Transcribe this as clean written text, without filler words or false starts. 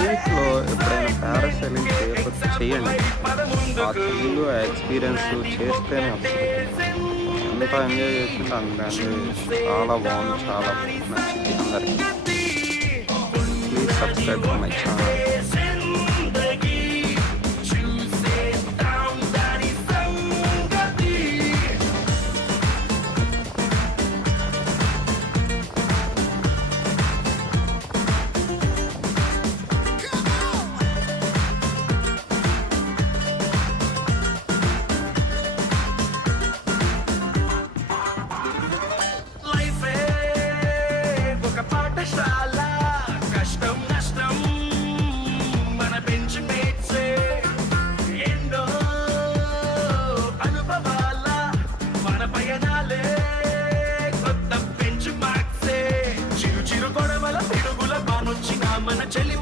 లైఫ్‌లో ఎప్పుడైనా పారాసైలింగ్ చేయండి. ఆ థ్రిల్, ఆ ఎక్స్‌పీరియన్స్ చేస్తేనే వస్తది. ఎంత ఎంజాయ్ చేసిందో అంత ఎంజాయ్ చేయొచ్చు. చాలా బాగుంది. చాలా నచ్చింది అందరికి. Please subscribe to my channel.